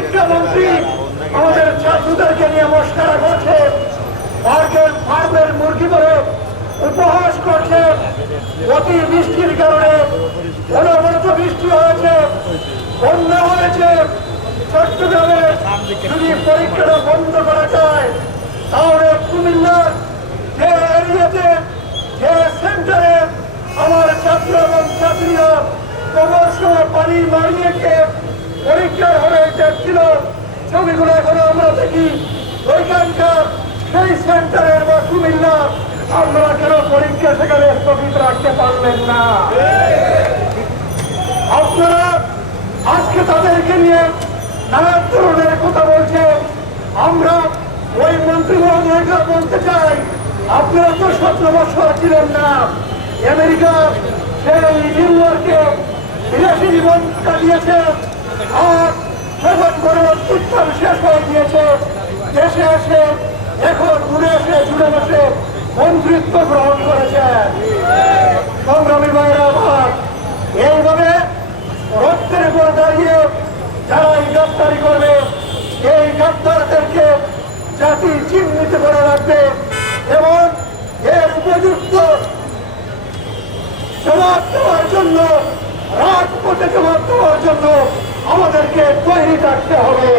শিক্ষামন্ত্রী আমাদের ছাত্রদেরকে নিয়ে মস্করা করছে, ফার্মের মুরগি করে উপহাস করছে। অতি বৃষ্টির কারণে অনবরত বৃষ্টি হয়েছে, বন্যা হয়েছে। চট্টগ্রামে যদি পরীক্ষাটা বন্ধ করা যায় তাহলে কুমিল্লার যে এরিয়াতে যে সেন্টারে আমার ছাত্র এবং ছাত্রীরা কবর সময় পানি মারিয়ে খেয়ে পরীক্ষার হলে ছিল, ছবিগুলো এখনো আমরা দেখি। ওইখানকার সেই সেন্টারের বা কুমিল্লা আপনারা কেন পরীক্ষা সেখানে স্থগিত রাখতে পারলেন না? আপনারা আজকে তাদেরকে নিয়ে নানা ধরনের কথা বলছে। আমরা ওই মন্ত্রী মহোদয়কে বলতে চাই, আপনারা তো 17 বছর ছিলেন না আমেরিকা, সেই নিউ ইয়র্কে 82 জীবন কাটিয়েছে, আর যখন করে উত্থান শেষ হয়ে গিয়েছে দেশে এসে এখন ঘুরে এসে জুড়ে বসে মন্ত্রিত্ব গ্রহণ করেছেন। সংগ্রামী ভাইরা আমার, এইভাবে রক্তের উপর দাঁড়িয়ে যারা গ্রেফতারি করবে এই গ্রেফতারদেরকে জাতি চিহ্নিত করে রাখবে এবং এর উপযুক্ত জবাব দেওয়ার জন্য, রাজপথে জবাব দেওয়ার জন্য আমাদেরকে তৈরি থাকতে হবে।